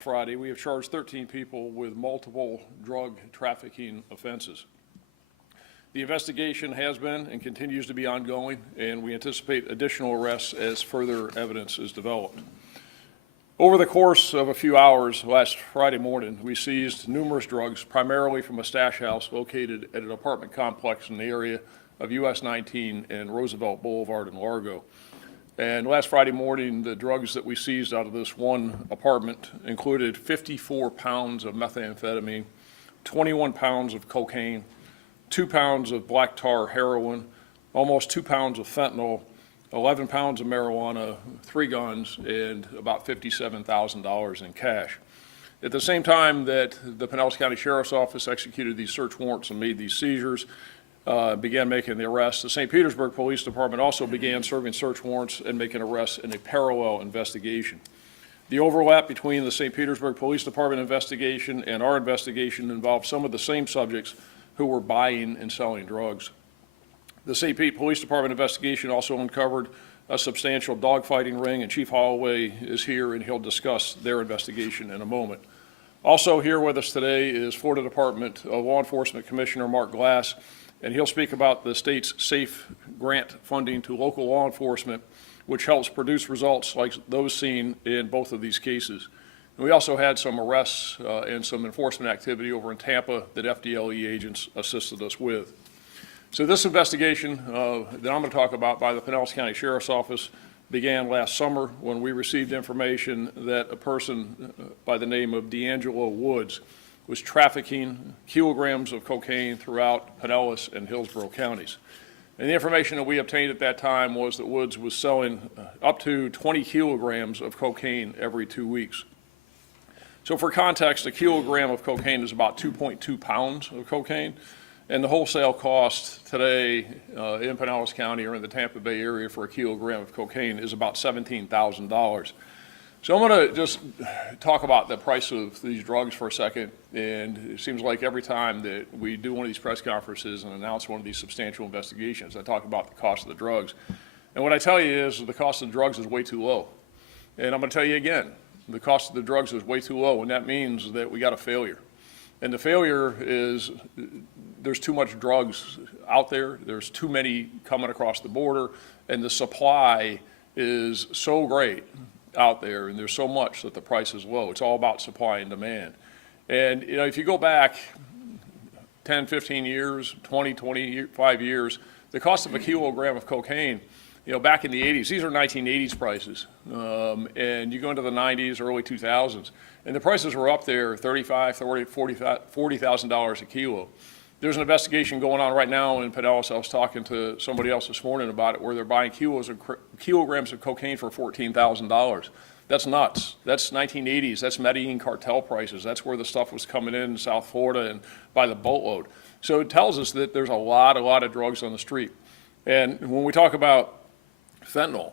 Friday, we have charged 13 people with multiple drug trafficking offenses. The investigation has been and continues to be ongoing, and we anticipate additional arrests as further evidence is developed. Over the course of a few hours last Friday morning, we seized numerous drugs, primarily from a stash house located at an apartment complex in the area of US 19 and Roosevelt Boulevard in Largo. And last Friday morning, the drugs that we seized out of this one apartment included 54 pounds of methamphetamine, 21 pounds of cocaine, 2 pounds of black tar heroin, almost 2 pounds of fentanyl, 11 pounds of marijuana, 3 guns, and about $57,000 in cash. At the same time that the Pinellas County Sheriff's Office executed these search warrants and made these seizures, began making the arrests, the St. Petersburg Police Department also began serving search warrants and making arrests in a parallel investigation. The overlap between the St. Petersburg Police Department investigation and our investigation involved some of the same subjects who were buying and selling drugs. The St. Pete Police Department investigation also uncovered a substantial dogfighting ring, and Chief Holloway is here and he'll discuss their investigation in a moment. Also here with us today is Florida Department of Law Enforcement Commissioner Mark Glass, and he'll speak about the state's SAFE grant funding to local law enforcement, which helps produce results like those seen in both of these cases. And we also had some arrests and some enforcement activity over in Tampa that FDLE agents assisted us with. So this investigation that I'm going to talk about by the Pinellas County Sheriff's Office began last summer when we received information that a person by the name of D'Angelo Woods was trafficking kilograms of cocaine throughout Pinellas and Hillsborough counties. And the information that we obtained at that time was that Woods was selling up to 20 kilograms of cocaine every 2 weeks. So for context, a kilogram of cocaine is about 2.2 pounds of cocaine, and the wholesale cost today in Pinellas County or in the Tampa Bay area for a kilogram of cocaine is about $17,000. So I'm going to just talk about the price of these drugs for a second, and it seems like every time that we do one of these press conferences and announce one of these substantial investigations, I talk about the cost of the drugs. And what I tell you is the cost of the drugs is way too low. And I'm going to tell you again, the cost of the drugs is way too low, and that means that we got a failure. And the failure is there's too much drugs out there, there's too many coming across the border, and the supply is so great out there, and there's so much that the price is low. It's all about supply and demand. And you know, if you go back 10, 15 years, 20, 25 years, the cost of a kilogram of cocaine, you know, back in the 80s, these are 1980s prices, and you go into the 90s, early 2000s, and the prices were up there, $35,000, $40,000 a kilo. There's an investigation going on right now in Pinellas. I was talking to somebody else this morning about it, where they're buying kilograms of cocaine for $14,000. That's nuts. That's 1980s. That's Medellin cartel prices. That's where the stuff was coming in South Florida and by the boatload. So it tells us that there's a lot of drugs on the street. And when we talk about fentanyl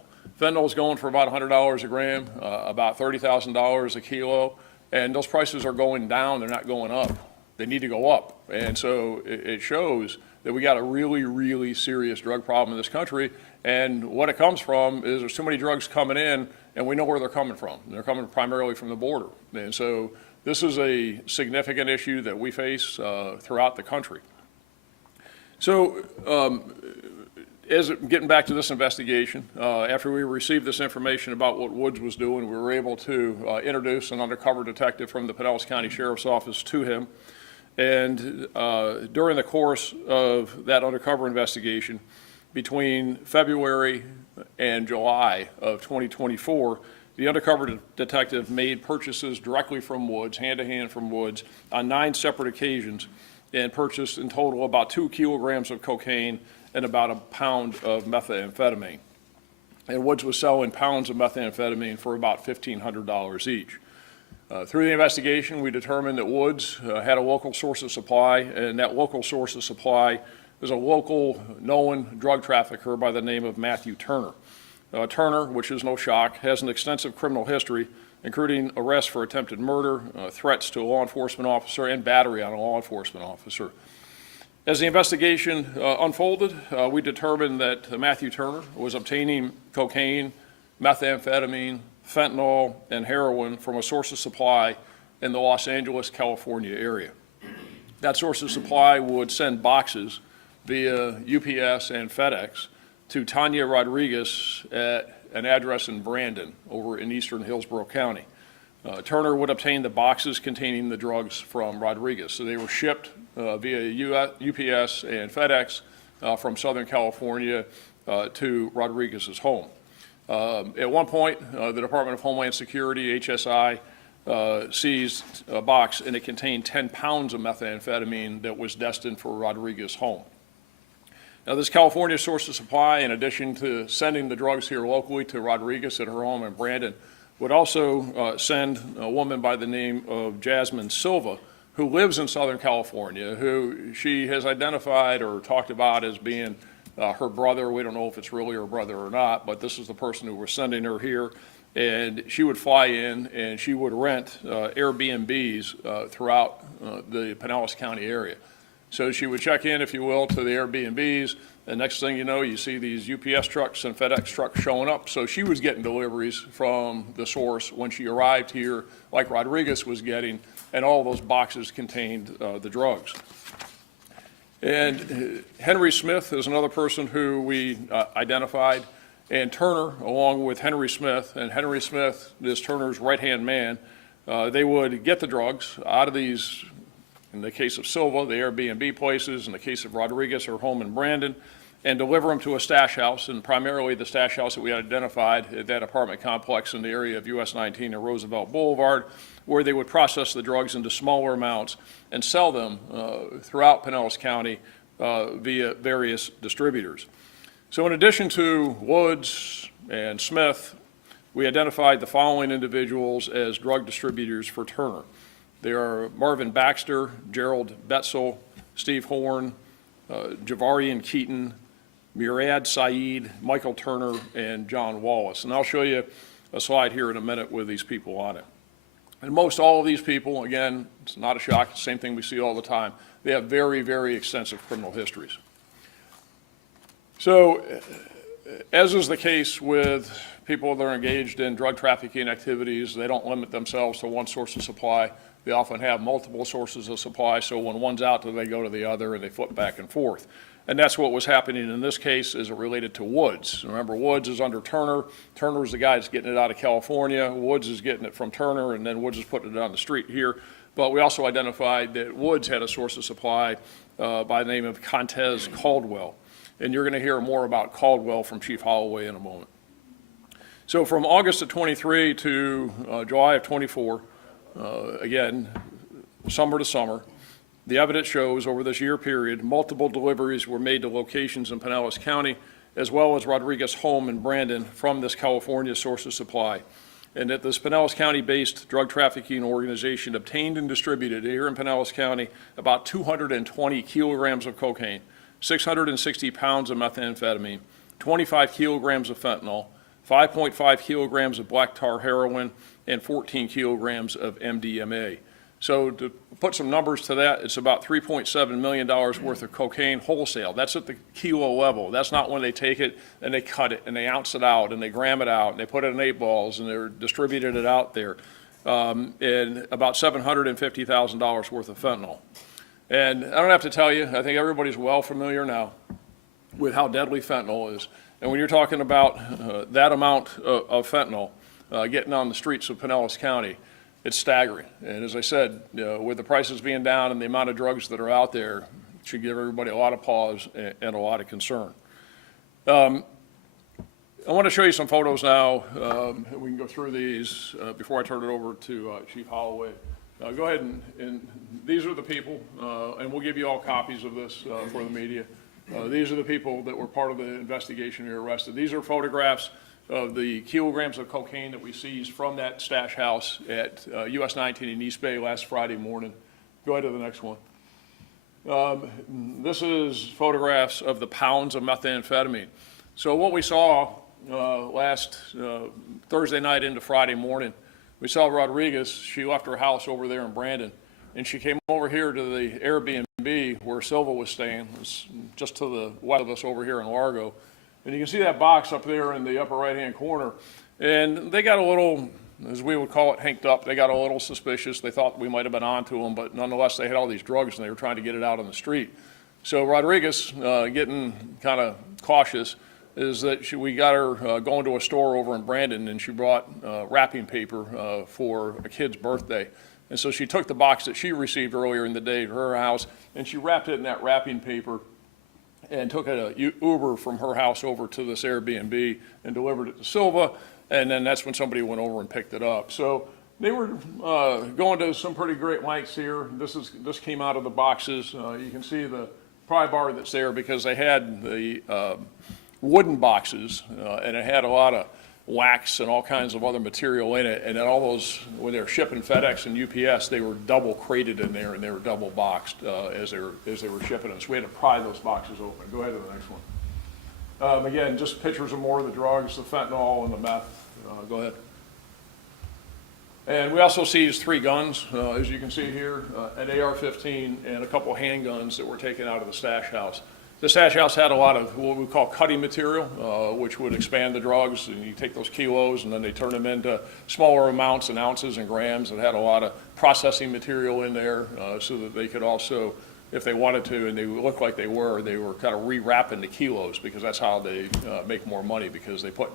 is going for about $100 a gram, about $30,000 a kilo, and those prices are going down. They're not going up. They need to go up. And so it shows that we got a really serious drug problem in this country. And what it comes from is there's too many drugs coming in, and we know where they're coming from. They're coming primarily from the border. And so this is a significant issue that we face throughout the country. So as getting back to this investigation, after we received this information about what Woods was doing, we were able to introduce an undercover detective from the Pinellas County Sheriff's Office to him. And during the course of that undercover investigation, between February and July of 2024, the undercover detective made purchases directly from Woods, hand-to-hand from Woods, on 9 separate occasions, and purchased in total about 2 kilograms of cocaine and about 1 pound of methamphetamine. And Woods was selling pounds of methamphetamine for about $1,500 each. Through the investigation, we determined that Woods had a local source of supply, and that local source of supply is a local known drug trafficker by the name of Matthew Turner. Turner, which is no shock, has an extensive criminal history, including arrests for attempted murder, threats to a law enforcement officer, and battery on a law enforcement officer. As the investigation unfolded, we determined that Matthew Turner was obtaining cocaine, methamphetamine, fentanyl, and heroin from a source of supply in the Los Angeles, California area. That source of supply would send boxes via UPS and FedEx to Tanya Rodriguez at an address in Brandon over in eastern Hillsborough County. Turner would obtain the boxes containing the drugs from Rodriguez. So they were shipped via UPS and FedEx from Southern California to Rodriguez's home. At one point, the Department of Homeland Security, HSI, seized a box and it contained 10 pounds of methamphetamine that was destined for Rodriguez's home. Now, this California source of supply, in addition to sending the drugs here locally to Rodriguez at her home in Brandon, would also send a woman by the name of Jasmine Silva, who lives in Southern California, who she has identified or talked about as being her brother. We don't know if it's really her brother or not, but this is the person who was sending her here. And she would fly in and she would rent Airbnbs throughout the Pinellas County area. So she would check in, if you will, to the Airbnbs. The next thing you know, you see these UPS trucks and FedEx trucks showing up. So she was getting deliveries from the source when she arrived here, like Rodriguez was getting, and all those boxes contained the drugs. And Henry Smith is another person who we identified, and Turner, along with Henry Smith, and Henry Smith is Turner's right-hand man, they would get the drugs out of these, in the case of Silva, the Airbnb places, in the case of Rodriguez, her home in Brandon, and deliver them to a stash house, and primarily the stash house that we had identified at that apartment complex in the area of US 19 and Roosevelt Boulevard, where they would process the drugs into smaller amounts and sell them throughout Pinellas County via various distributors. So in addition to Woods and Smith, we identified the following individuals as drug distributors for Turner. They are Marvin Baxter, Gerald Betzel, Steve Horn, Javarian Keaton, Murad Saeed, Michael Turner, and John Wallace. And I'll show you a slide here in a minute with these people on it. And most all of these people, again, it's not a shock, same thing we see all the time, they have very, very extensive criminal histories. So, as is the case with people that are engaged in drug trafficking activities, they don't limit themselves to one source of supply. They often have multiple sources of supply, so when one's out, they go to the other and they flip back and forth. And that's what was happening in this case as it related to Woods. Remember, Woods is under Turner. Turner's the guy that's getting it out of California. Woods is getting it from Turner, and then Woods is putting it on the street here. But we also identified that Woods had a source of supply by the name of Contez Caldwell. And you're going to hear more about Caldwell from Chief Holloway in a moment. So from August of 23 to July of 24, again, summer to summer, the evidence shows over this year period, multiple deliveries were made to locations in Pinellas County, as well as Rodriguez's home in Brandon from this California source of supply. And that this Pinellas County-based drug trafficking organization obtained and distributed here in Pinellas County about 220 kilograms of cocaine, 660 pounds of methamphetamine, 25 kilograms of fentanyl, 5.5 kilograms of black tar heroin, and 14 kilograms of MDMA. So to put some numbers to that, it's about $3.7 million worth of cocaine wholesale. That's at the kilo level. That's not when they take it and they cut it and they ounce it out and they gram it out and they put it in 8 balls and they're distributing it out there. And about $750,000 worth of fentanyl. And I don't have to tell you, I think everybody's well familiar now with how deadly fentanyl is. And when you're talking about that amount of fentanyl getting on the streets of Pinellas County, it's staggering. And as I said, with the prices being down and the amount of drugs that are out there, it should give everybody a lot of pause and a lot of concern. I want to show you some photos now. We can go through these before I turn it over to Chief Holloway. Go ahead and these are the people, and we'll give you all copies of this for the media. These are the people that were part of the investigation who were arrested. These are photographs of the kilograms of cocaine that we seized from that stash house at US 19 in East Bay last Friday morning. Go ahead to the next one. This is photographs of the pounds of methamphetamine. So what we saw last Thursday night into Friday morning, we saw Rodriguez. She left her house over there in Brandon, and she came over here to the Airbnb where Silva was staying. It's just to the west of us over here in Largo. And you can see that box up there in the upper right-hand corner. And they got a little, as we would call it, hanked up. They got a little suspicious. They thought we might have been onto them, but nonetheless, they had all these drugs and they were trying to get it out on the street. So Rodriguez, getting kind of cautious, is that we got her going to a store over in Brandon, and she brought wrapping paper for a kid's birthday. And so she took the box that she received earlier in the day to her house, and she wrapped it in that wrapping paper and took a Uber from her house over to this Airbnb and delivered it to Silva. And then that's when somebody went over and picked it up. So they were going to some pretty great lengths here. This came out of the boxes. You can see the pry bar that's there because they had the wooden boxes, and it had a lot of wax and all kinds of other material in it. And then all those, when they were shipping FedEx and UPS, they were double crated in there and they were double boxed as they were shipping them. So we had to pry those boxes open. Go ahead to the next one. Again, just pictures of more of the drugs, the fentanyl and the meth. Go ahead. And we also seized 3 guns, as you can see here, an AR-15 and a couple handguns that were taken out of the stash house. The stash house had a lot of what we call cutting material, which would expand the drugs, and you take those kilos and then they turn them into smaller amounts and ounces and grams. It had a lot of processing material in there so that they could also, if they wanted to, and they looked like they were kind of rewrapping the kilos because that's how they make more money, because they put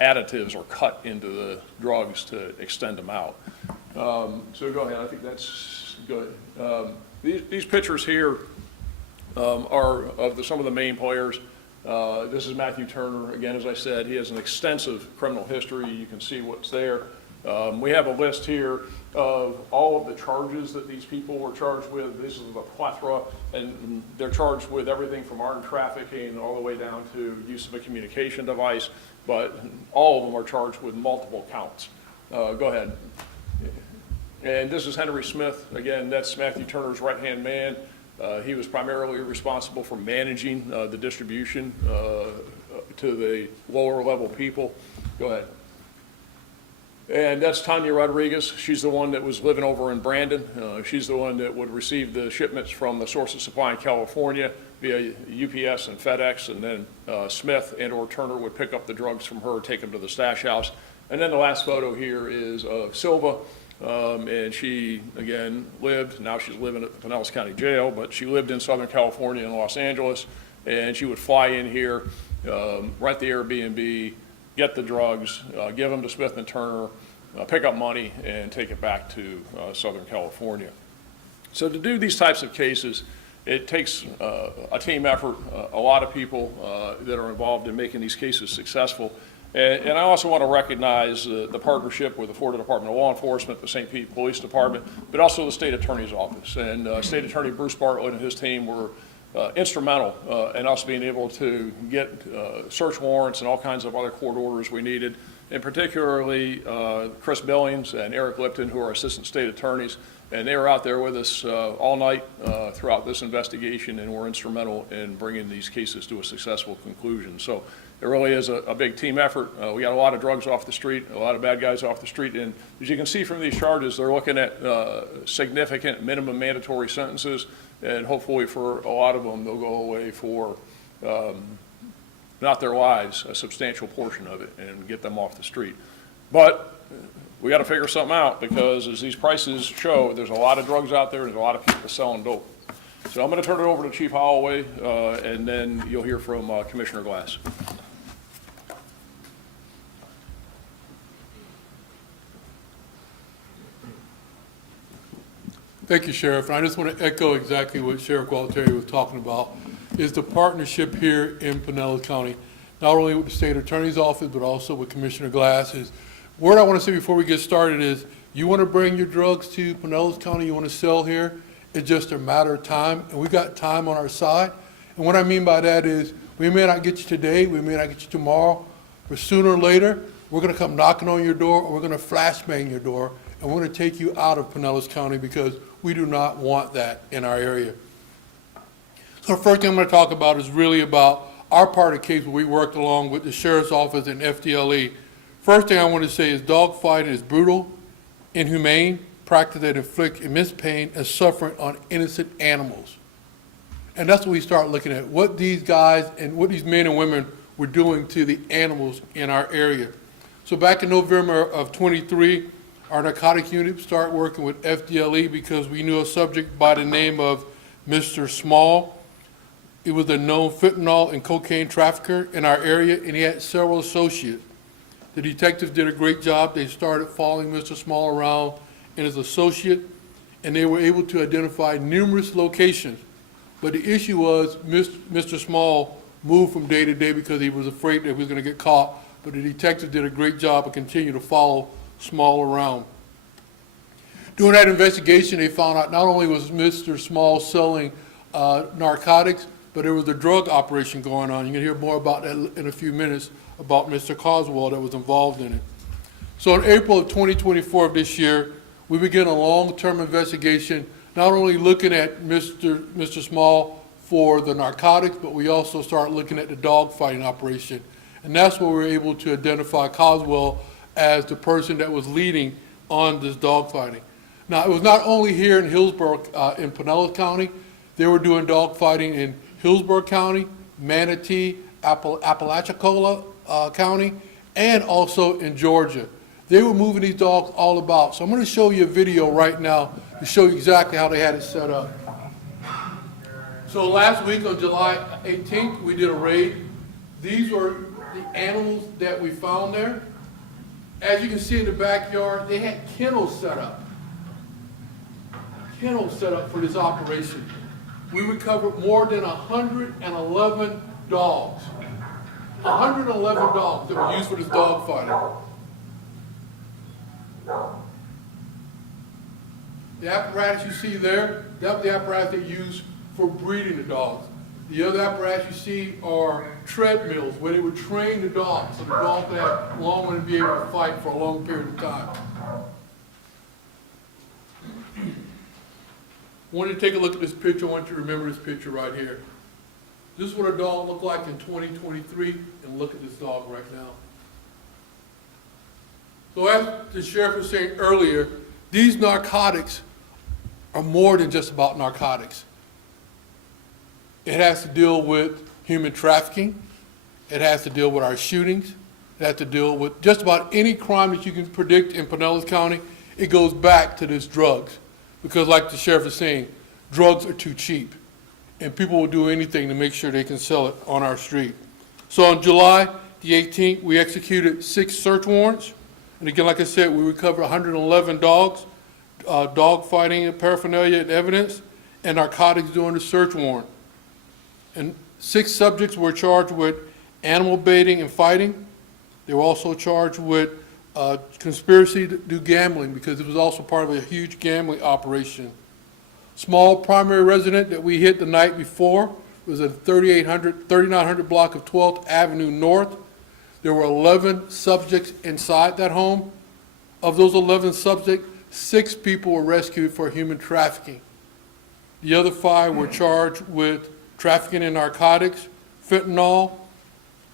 additives or cut into the drugs to extend them out. So go ahead, I think that's good. These pictures here are of some of the main players. This is Matthew Turner. Again, as I said, he has an extensive criminal history. You can see what's there. We have a list here of all of the charges that these people were charged with. This is the plethora, and they're charged with everything from armed trafficking all the way down to use of a communication device, but all of them are charged with multiple counts. Go ahead. And this is Henry Smith. Again, that's Matthew Turner's right-hand man. He was primarily responsible for managing the distribution to the lower level people. Go ahead. And that's Tanya Rodriguez. She's the one that was living over in Brandon. She's the one that would receive the shipments from the source of supply in California via UPS and FedEx, and then Smith and or Turner would pick up the drugs from her, take them to the stash house. And then the last photo here is of Silva. And she, again, lived, now she's living at the Pinellas County Jail, but she lived in Southern California in Los Angeles, and she would fly in here, rent the Airbnb, get the drugs, give them to Smith and Turner, pick up money, and take it back to Southern California. So to do these types of cases, it takes a team effort, a lot of people that are involved in making these cases successful. And I also want to recognize the partnership with the Florida Department of Law Enforcement, the St. Pete Police Department, but also the State Attorney's Office. And State Attorney Bruce Bartlett and his team were instrumental in us being able to get search warrants and all kinds of other court orders we needed, and particularly Chris Billings and Eric Lipton, who are assistant state attorneys. And they were out there with us all night throughout this investigation, and were instrumental in bringing these cases to a successful conclusion. So it really is a big team effort. We got a lot of drugs off the street, a lot of bad guys off the street, and as you can see from these charges, they're looking at significant minimum mandatory sentences, and hopefully for a lot of them, they'll go away for not their lives, a substantial portion of it, and get them off the street. But we got to figure something out, because as these prices show, there's a lot of drugs out there, and there's a lot of people selling dope. So I'm going to turn it over to Chief Holloway, and then you'll hear from Commissioner Glass. Thank you, Sheriff. And I just want to echo exactly what Sheriff Gualtieri was talking about, is the partnership here in Pinellas County, not only with the State Attorney's Office, but also with Commissioner Glass. Word I want to say before we get started is, you want to bring your drugs to Pinellas County, you want to sell here, it's just a matter of time, and we got time on our side. And what I mean by that is, we may not get you today, we may not get you tomorrow, but sooner or later, we're going to come knocking on your door, or we're going to flashbang your door, and we're going to take you out of Pinellas County, because we do not want that in our area. So the first thing I'm going to talk about is really about our part of the case where we worked along with the Sheriff's Office and FDLE. First thing I want to say is dogfighting is brutal, inhumane, practice that inflicts immense pain and suffering on innocent animals. And that's what we start looking at, what these guys and what these men and women were doing to the animals in our area. So back in November of '23, our narcotic unit started working with FDLE because we knew a subject by the name of Mr. Small. He was a known fentanyl and cocaine trafficker in our area, and he had several associates. The detectives did a great job. They started following Mr. Small around and his associate, and they were able to identify numerous locations. But the issue was Mr. Small moved from day to day because he was afraid that he was going to get caught, but the detectives did a great job of continuing to follow Small around. During that investigation, they found out not only was Mr. Small selling narcotics, but there was a drug operation going on. You're going to hear more about that in a few minutes, about Mr. Coswell that was involved in it. So in April of 2024 of this year, we began a long-term investigation, not only looking at Mr. Small for the narcotics, but we also started looking at the dog fighting operation. And that's where we were able to identify Coswell as the person that was leading on this dog fighting. Now, it was not only here in Hillsborough, in Pinellas County. They were doing dog fighting in Hillsborough County, Manatee, Apalachicola County, and also in Georgia. They were moving these dogs all about. So I'm going to show you a video right now to show you exactly how they had it set up. So last week on July 18th, we did a raid. These were the animals that we found there. As you can see in the backyard, they had kennels set up. Kennels set up for this operation. We recovered more than 111 dogs. 111 dogs that were used for this dog fighting. The apparatus you see there, that was the apparatus they used for breeding the dogs. The other apparatus you see are treadmills where they would train the dogs so the dog could have long and be able to fight for a long period of time. I want you to take a look at this picture. I want you to remember this picture right here. This is what a dog looked like in 2023, and look at this dog right now. So as the sheriff was saying earlier, these narcotics are more than just about narcotics. It has to deal with human trafficking. It has to deal with our shootings. It has to deal with just about any crime that you can predict in Pinellas County. It goes back to this drugs. Because like the sheriff is saying, drugs are too cheap. And people will do anything to make sure they can sell it on our street. So on July the 18th, we executed 6 search warrants. And again, like I said, we recovered 111 dogs, dog fighting paraphernalia and evidence, and narcotics during the search warrant. And 6 subjects were charged with animal baiting and fighting. They were also charged with conspiracy to do gambling because it was also part of a huge gambling operation. Small primary resident that we hit the night before was at 3900 block of 12th Avenue North. There were 11 subjects inside that home. Of those 11 subjects, 6 people were rescued for human trafficking. The other 5 were charged with trafficking in narcotics, fentanyl,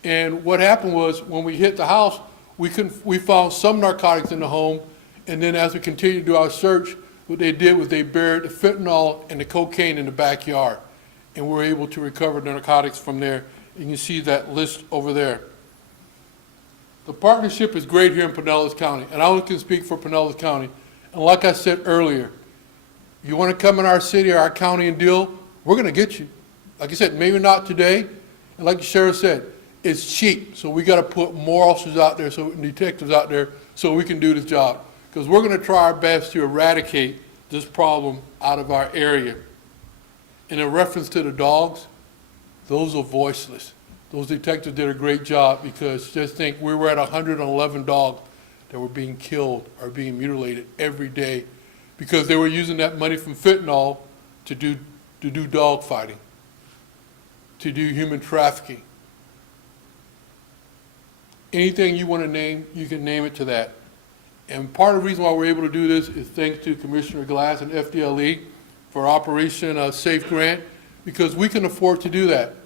and what happened was when we hit the house, we found some narcotics in the home, and then as we continued to do our search, what they did was they buried the fentanyl and the cocaine in the backyard, and we were able to recover the narcotics from there. You can see that list over there. The partnership is great here in Pinellas County, and I only can speak for Pinellas County. And like I said earlier, you want to come in our city or our county and deal, we're going to get you. Like I said, maybe not today, and like the sheriff said, it's cheap, so we got to put more officers out there, so detectives out there, so we can do this job. Because we're going to try our best to eradicate this problem out of our area. And in reference to the dogs, those are voiceless. Those detectives did a great job because just think we were at 111 dogs that were being killed or being mutilated every day because they were using that money from fentanyl to do dog fighting, to do human trafficking. Anything you want to name, you can name it to that. And part of the reason why we're able to do this is thanks to Commissioner Glass and FDLE for Operation Safe Grant, because we can afford to do that.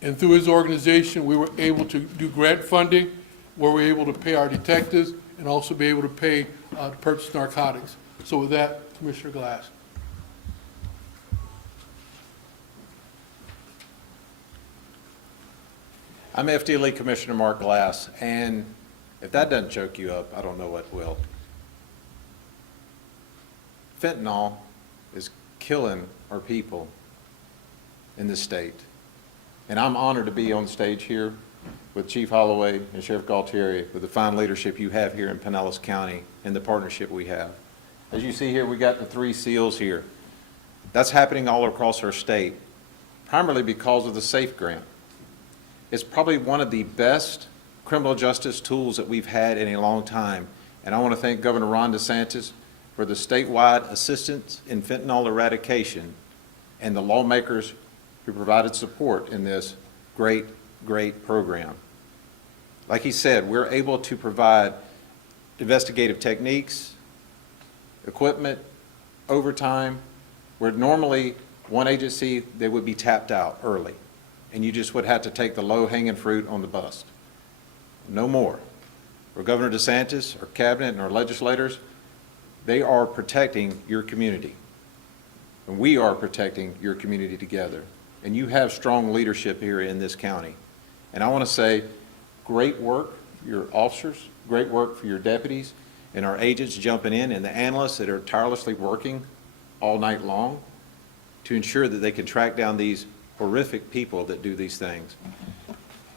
And through his organization, we were able to do grant funding where we're able to pay our detectives and also be able to pay to purchase narcotics. So with that, Commissioner Glass. I'm FDLE Commissioner Mark Glass, and If that doesn't choke you up, I don't know what will. Fentanyl is killing our people in this state. And I'm honored to be on stage here with Chief Holloway and Sheriff Galtieri with the fine leadership you have here in Pinellas County and the partnership we have. As you see here, we got the 3 SEALs here. That's happening all across our state, primarily because of the SAFE grant. It's probably one of the best criminal justice tools that we've had in a long time. And I want to thank Governor Ron DeSantis for the statewide assistance in fentanyl eradication and the lawmakers who provided support in this great, great program. Like he said, we're able to provide investigative techniques, equipment, overtime, where normally one agency, they would be tapped out early, and you just would have to take the low-hanging fruit on the bust. No more. For Governor DeSantis, our cabinet, and our legislators, they are protecting your community. And we are protecting your community together. And you have strong leadership here in this county. And I want to say, great work for your officers, great work for your deputies, and our agents jumping in, and the analysts that are tirelessly working all night long to ensure that they can track down these horrific people that do these things.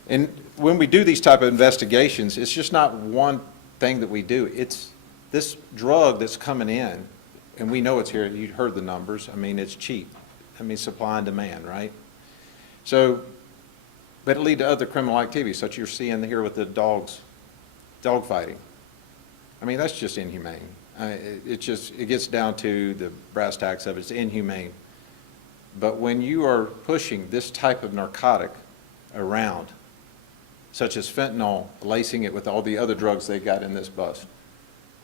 And when we do these type of investigations, it's just not one thing that we do. It's this drug that's coming in, and we know it's here. You heard the numbers. I mean, it's cheap. I mean, supply and demand, right? So, but it lead to other criminal activities, such as you're seeing here with the dogs, dog fighting. I mean, that's just inhumane. It gets down to the brass tacks of it. It's inhumane. But when you are pushing this type of narcotic around, such as fentanyl, lacing it with all the other drugs they got in this bust,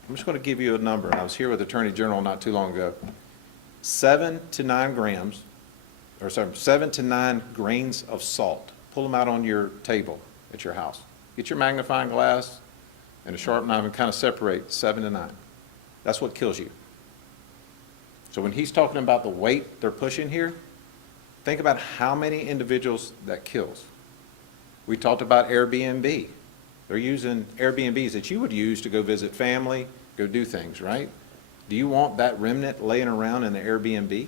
I'm just going to give you a number. I was here with the Attorney General not too long ago. 7 to 9 grains of salt. Pull them out on your table at your house. Get your magnifying glass and a sharp knife and kind of separate 7 to 9. That's what kills you. So when he's talking about the weight they're pushing here, think about how many individuals that kills. We talked about Airbnb. They're using Airbnbs that you would use to go visit family, go do things, right? Do you want that remnant laying around in the Airbnb?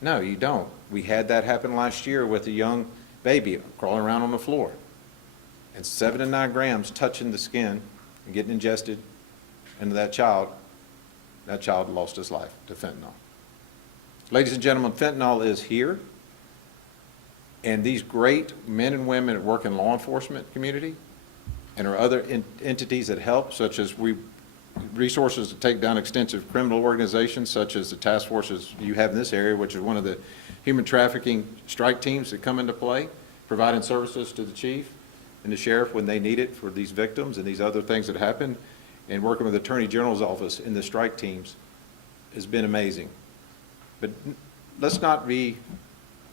No, you don't. We had that happen last year with a young baby crawling around on the floor. And 7 to 9 grams touching the skin and getting ingested into that child lost his life to fentanyl. Ladies and gentlemen, fentanyl is here. And these great men and women that work in law enforcement community and our other entities that help, such as resources to take down extensive criminal organizations, such as the task forces you have in this area, which is one of the human trafficking strike teams that come into play, providing services to the chief and the sheriff when they need it for these victims and these other things that happen, and working with the Attorney General's office in the strike teams has been amazing. But let's not be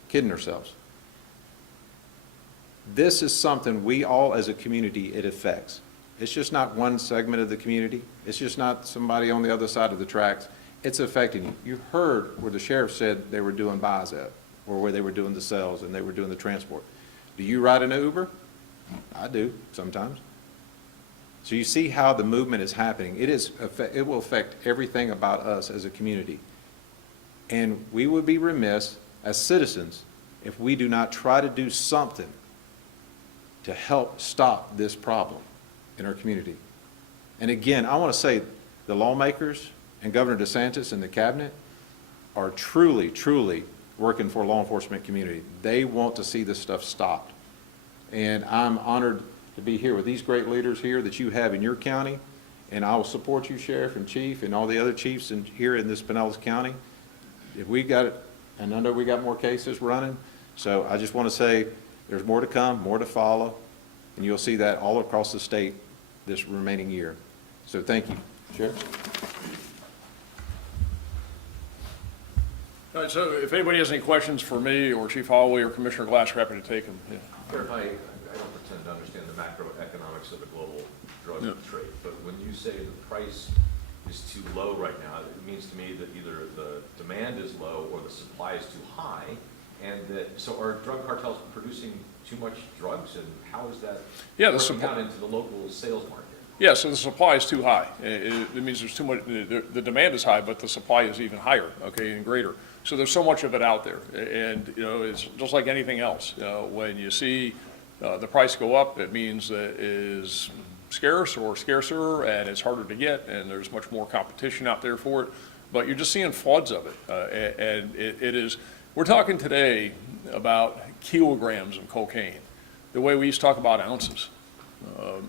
kidding ourselves. This is something we all as a community, it affects. It's just not one segment of the community. It's just not somebody on the other side of the tracks. It's affecting you. You heard where the sheriff said they were doing buys at, or where they were doing the sales and they were doing the transport. Do you ride an Uber? I do sometimes. So you see how the movement is happening. It will affect everything about us as a community. And we would be remiss as citizens if we do not try to do something to help stop this problem in our community. And again, I want to say the lawmakers and Governor DeSantis and the cabinet are truly, truly working for law enforcement community. They want to see this stuff stopped. And I'm honored to be here with these great leaders here that you have in your county. And I will support you, Sheriff and Chief, and all the other chiefs here in this Pinellas County. If we got it, and I know we got more cases running, so I just want to say there's more to come, more to follow, and you'll see that all across the state this remaining year. So thank you. Sheriff? All right, so if anybody has any questions for me or Chief Holloway or Commissioner Glass, we're happy to take them. Yeah. Sheriff, I don't pretend to understand the macroeconomics of the global drug trade, but when you say the price is too low right now, it means to me that either the demand is low or the supply is too high, and that, so are drug cartels producing too much drugs, and how is that Yeah, the working supply- out into the local sales market? Yeah, so the supply is too high. It means there's too much, the demand is high, but the supply is even higher, okay, and greater. So there's so much of it out there. And, it's just like anything else. When you see the price go up, it means that it is scarce or scarcer, and it's harder to get, and there's much more competition out there for it. But you're just seeing floods of it. And it is, we're talking today about kilograms of cocaine, the way we used to talk about ounces.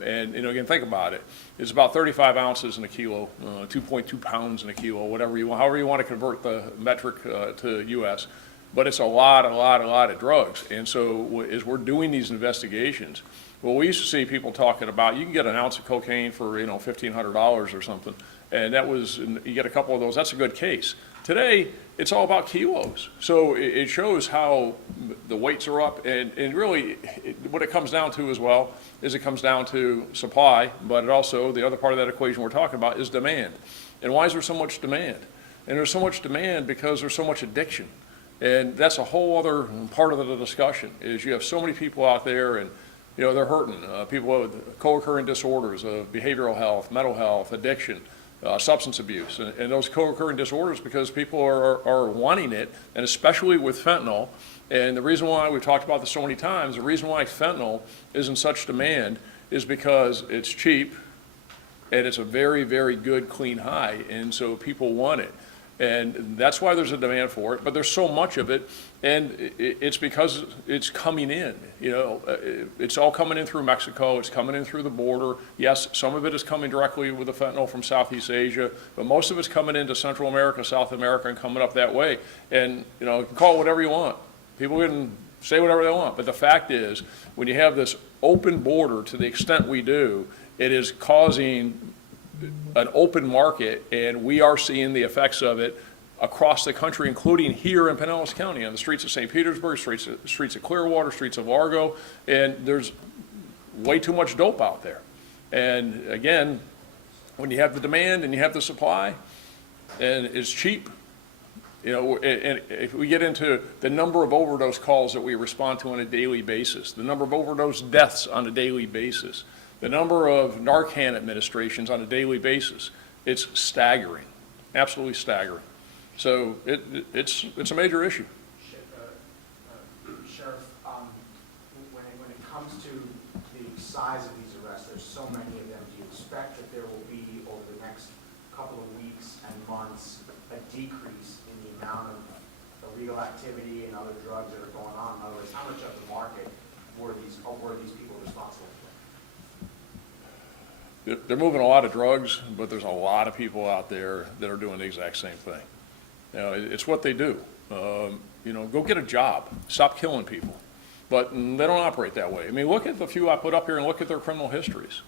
And, again, think about it. It's about 35 ounces in a kilo, 2.2 pounds in a kilo, whatever you want, however you want to convert the metric to US. But it's a lot of drugs. And so as we're doing these investigations, well, we used to see people talking about, you can get an ounce of cocaine for, $1,500 or something. And you get a couple of those, that's a good case. Today, it's all about kilos. So it shows how the weights are up, and really, what it comes down to as well is it comes down to supply, but it also, the other part of that equation we're talking about is demand. And why is there so much demand? And there's so much demand because there's so much addiction. And that's a whole other part of the discussion, is you have so many people out there, and they're hurting. People with co-occurring disorders of behavioral health, mental health, addiction, substance abuse, and those co-occurring disorders, because people are wanting it, and especially with fentanyl. And the reason why we've talked about this so many times, the reason why fentanyl is in such demand is because it's cheap, and it's a very, very good, clean high, and so people want it. And that's why there's a demand for it, but there's so much of it, and it's because it's coming in. It's all coming in through Mexico, it's coming in through the border. Yes, some of it is coming directly with the fentanyl from Southeast Asia, but most of it's coming into Central America, South America, and coming up that way. And, you can call it whatever you want. People can say whatever they want, but the fact is, when you have this open border to the extent we do, it is causing an open market, and we are seeing the effects of it across the country, including here in Pinellas County, on the streets of St. Petersburg, streets of Clearwater, streets of Largo, and there's way too much dope out there. And again, when you have the demand and you have the supply, and it's cheap, and if we get into the number of overdose calls that we respond to on a daily basis, the number of overdose deaths on a daily basis, the number of Narcan administrations on a daily basis, it's staggering, absolutely staggering. So it's a major issue. Sheriff, when it comes to the size of these arrests, there's so many of them. Do you expect that there will be, over the next couple of weeks and months, a decrease in the amount of illegal activity and other drugs that are going on? In other words, how much of the market were these people responsible for? They're moving a lot of drugs, but there's a lot of people out there that are doing the exact same thing. It's what they do. Go get a job, stop killing people. But they don't operate that way. I mean, look at the few I put up here and look at their criminal histories.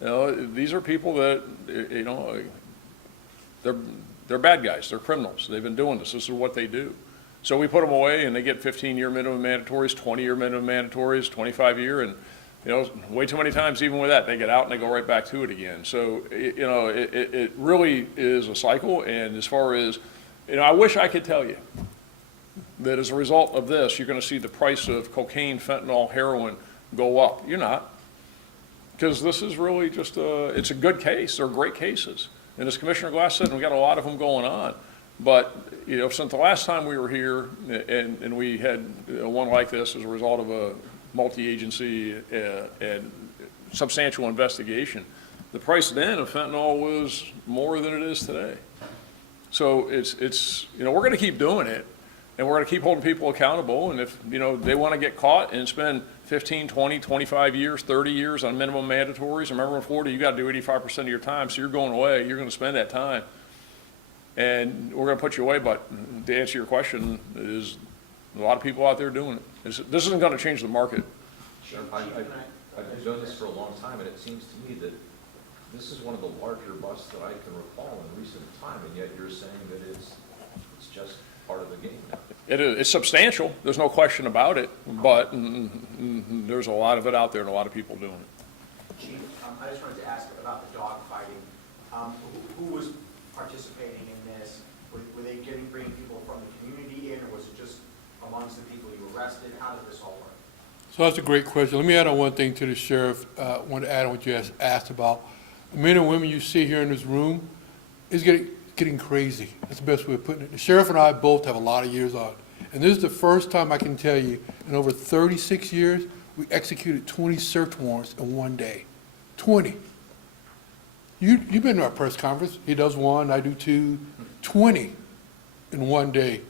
These are people that, they're bad guys, they're criminals. They've been doing this is what they do. So we put them away, and they get 15-year minimum mandatories, 20-year minimum mandatories, 25-year, and way too many times even with that, they get out and they go right back to it again. So, it really is a cycle. And as far as, I wish I could tell you that as a result of this, you're going to see the price of cocaine, fentanyl, heroin go up. You're not. Because this is really just it's a good case. They're great cases. And as Commissioner Glass said, we got a lot of them going on. But, since the last time we were here and we had one like this as a result of a multi-agency and substantial investigation, the price then of fentanyl was more than it is today. So it's we're going to keep doing it, and we're going to keep holding people accountable. And if they want to get caught and spend 15, 20, 25 years, 30 years on minimum mandatories, remember in Florida you got to do 85% of your time, so you're going away, you're going to spend that time, and we're going to put you away. But to answer your question, is a lot of people out there doing it. This isn't going to change the market. Sheriff, I've done this for a long time, and it seems to me that this is one of the larger busts that I can recall in recent time, and yet you're saying that it's just part of the game now. It's substantial, there's no question about it, but there's a lot of it out there and a lot of people doing it. Chief, I just wanted to ask about the dog fighting. Who was participating in this? Were they bringing people from the community in, or was it just amongst the people you arrested? How did this all work? So that's a great question. Let me add on one thing to the sheriff. I want to add on what you asked about. The men and women you see here in this room is getting crazy. That's the best way of putting it. The sheriff and I both have a lot of years on. And this is the first time I can tell you, in over 36 years, we executed 20 search warrants in one day. 20. You've been to our press conference. He does one, I do two. 20 in one day.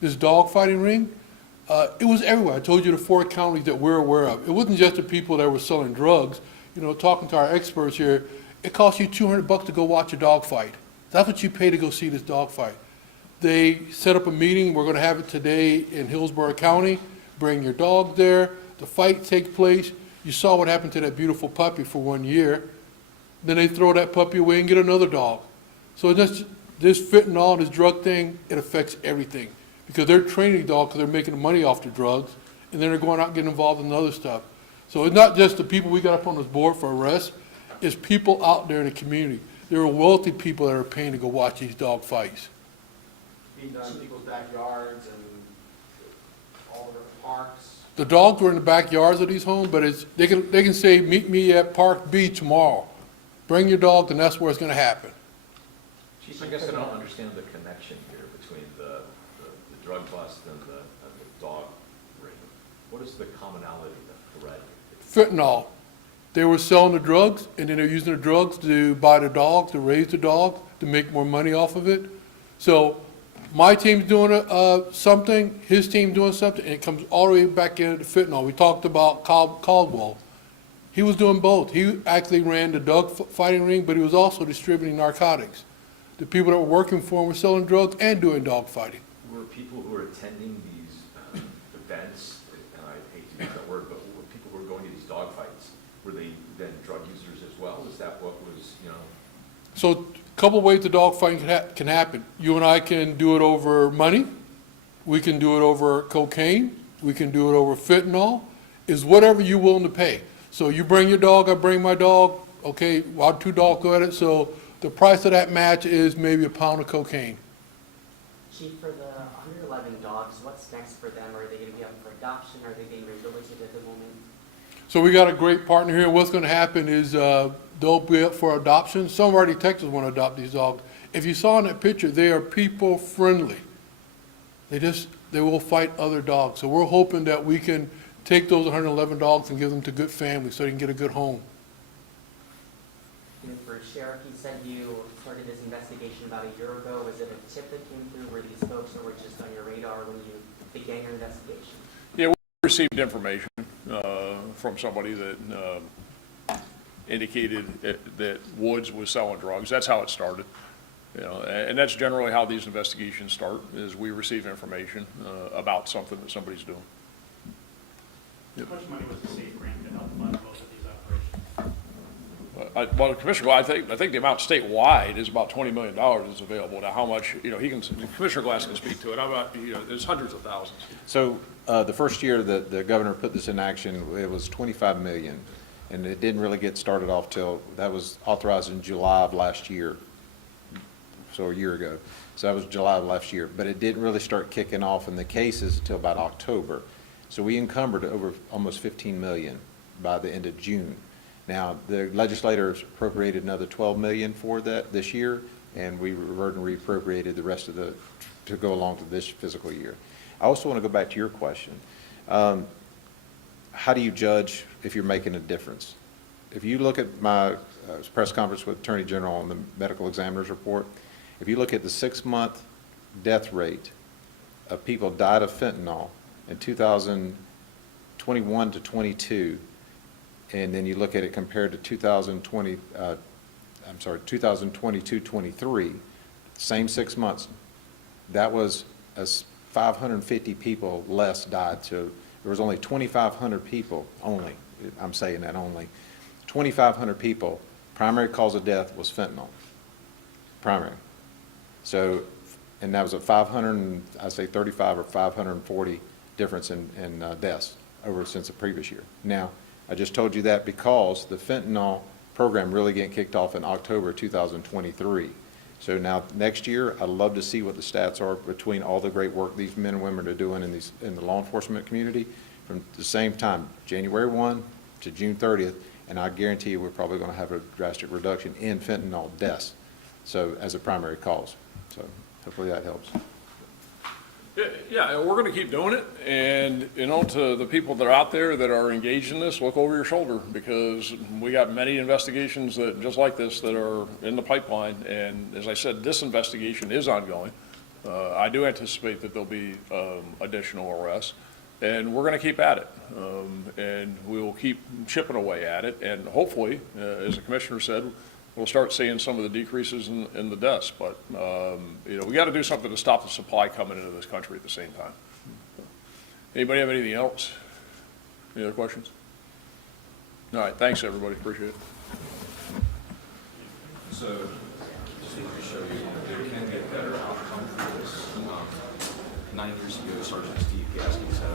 This dogfighting ring, it was everywhere. I told you the 4 counties that we're aware of. It wasn't just the people that were selling drugs. You know, talking to our experts here, it costs you $200 to go watch a dog fight. That's what you pay to go see this dog fight. They set up a meeting. We're going to have it today in Hillsborough County. Bring your dog there. The fight takes place. You saw what happened to that beautiful puppy for 1 year. Then they throw that puppy away and get another dog. So this fentanyl, this drug thing, it affects everything. Because they're training the dog because they're making money off the drugs, and then they're going out and getting involved in other stuff. So it's not just the people we got up on this board for arrest, it's people out there in the community. There are wealthy people that are paying to go watch these dog fights. Being done in people's backyards and all over the parks. The dogs were in the backyards of these homes, but they can say, meet me at Park B tomorrow. Bring your dog, and that's where it's going to happen. Chief, I guess I don't understand the connection here between the drug bust and the dog ring. What is the commonality, the thread? Fentanyl. They were selling the drugs, and then they're using the drugs to buy the dogs, to raise the dogs, to make more money off of it. So my team's doing something, his team doing something, and it comes all the way back into the fentanyl. We talked about Caldwell. He was doing both. He actually ran the dog fighting ring, but he was also distributing narcotics. The people that were working for him were selling drugs and doing dog fighting. Were people who were attending these events, and I hate to use that word, but were people who were going to these dog fights, were they then drug users as well? Is that what was, you know? So a couple ways the dog fighting can happen. You and I can do it over money. We can do it over cocaine. We can do it over fentanyl. It's whatever you're willing to pay. So you bring your dog, I bring my dog. Okay, our 2 dogs go at it. So the price of that match is maybe a pound of cocaine. Chief, for the 111 dogs, what's next for them? Are they going to be up for adoption? Are they being rehabilitated at the moment? So we got a great partner here. What's going to happen is they'll be up for adoption. Some of our detectives want to adopt these dogs. If you saw in that picture, they are people friendly. They will fight other dogs. So we're hoping that we can take those 111 dogs and give them to good families so they can get a good home. And for Sheriff, you said you started this investigation about a year ago. Was it a tip that came through? Were these folks that were just on your radar when you began your investigation? Yeah, we received information from somebody that indicated that Woods was selling drugs. That's how it started. You know, and that's generally how these investigations start, is we receive information about something that somebody's doing. How much money was the state grant to help fund both of these operations? Well, Commissioner, I think the amount statewide is about $20 million is available. Now, how much, you know, Commissioner Glass can speak to it. How about, you know, there's hundreds of thousands. So the first year that the governor put this in action, it was 25 million, and it didn't really get started off till, that was authorized in July of last year, so a year ago. So that was July of last year, but it didn't really start kicking off in the cases until about October. So we encumbered over almost 15 million by the end of June. Now, the legislators appropriated another 12 million for that this year, and we reappropriated the rest of to go along to this fiscal year. I also want to go back to your question. How do you judge if you're making a difference? If you look at my press conference with Attorney General on the medical examiner's report, if you look at the 6-month death rate of people died of fentanyl in 2021 to 22, and then you look at it compared to 2022-23, same 6 months, that was 550 people less died. So there was only 2,500 people, I'm saying that only, 2,500 people, primary cause of death was fentanyl, primary. So, and that was a 535 or 540 difference in deaths since the previous year. Now, I just told you that because the fentanyl program really getting kicked off in October 2023. So now next year, I'd love to see what the stats are between all the great work these men and women are doing in the law enforcement community from the same time, January 1 to June 30th, and I guarantee you we're probably going to have a drastic reduction in fentanyl deaths, so, as a primary cause. So hopefully that helps. Yeah, we're going to keep doing it, and, you know, to the people that are out there that are engaged in this, look over your shoulder, because we got many investigations that, just like this, that are in the pipeline, and as I said, this investigation is ongoing. I do anticipate that there'll be additional arrests, and we're going to keep at it, and we will keep chipping away at it, and hopefully, as the commissioner said, we'll start seeing some of the decreases in the deaths, but, you know, we got to do something to stop the supply coming into this country at the same time. Anybody have anything else? Any other questions? All right, thanks, everybody, appreciate it. So, just wanted to show you, there can get better outcome for this. 9 years ago, Sergeant Steve Gaskins had a